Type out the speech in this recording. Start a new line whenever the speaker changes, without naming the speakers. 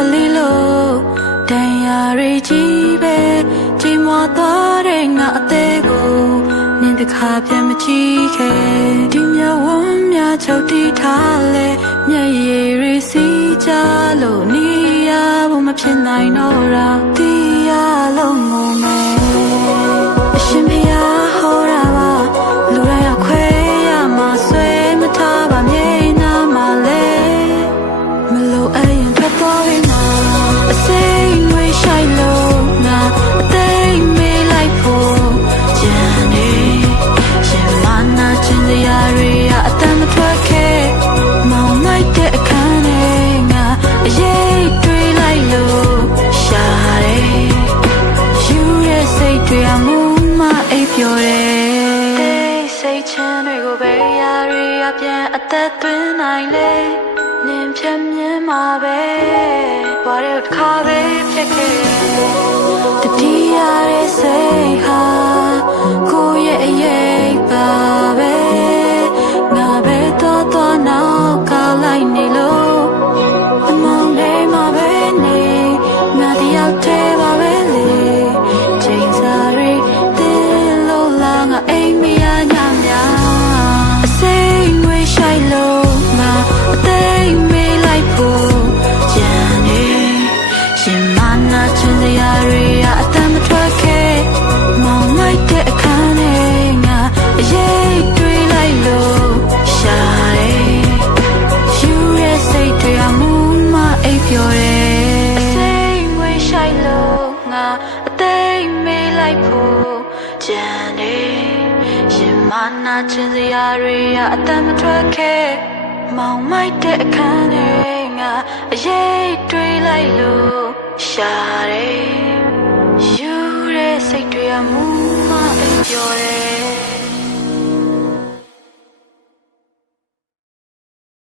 ကလေးလို့တန်ရာရီကြီးပဲကြီးမွားသွားတဲ့ငါအသေးကိုနင်းတခါပြန်မကြည့်ခဲ့ဒီမြဝန်းများချုပ်တီးထားလဲမျက်ရည်ရီစီးကြလို့နေရဖို့မဖြစ်နိုင်တော့တာတီးရလို့ငုံမယ်အရှင်ဖျား တဲ့စိတ်တွေအမှုမအိပ်ပျော်တယ်စိတ်ချမ်းတွေကိုပဲရာတွေအပြန်အသက်သွင်းနိုင်လေနင်ဖြတ်မြင်မှာပဲဘာလို့တစ်ခါပဲဖြစ်ခဲ့တတိယရဲ့ စိမ်ငွေရှိုက်လို့ငါအသိမေးလိုက်ဖို့ကြံနေရှင်မနာချင်စရာတွေအတမ်းမထွက်ခဲ့မောင်လိုက်တဲ့အခန်းထဲငါအရေးတွေးလိုက်လို့ရှာတယ်ယူရဲ့စိတ်တွေအမှုမအိပ်ပျော်တယ်စိတ်ငွေရှိုက်လို့ငါအသိမေးလိုက်ဖို့ကြံနေရှင် မနာချင်စရာတွေအတမ်းမထွက်ခဲ့မောင်မိုက်တဲ့အခန်းထဲငါအရေးတွေးလိုက်လို့ရှာတယ်ယူတဲ့စိတ်တွေအမှုမအိပ်ပျော်တယ်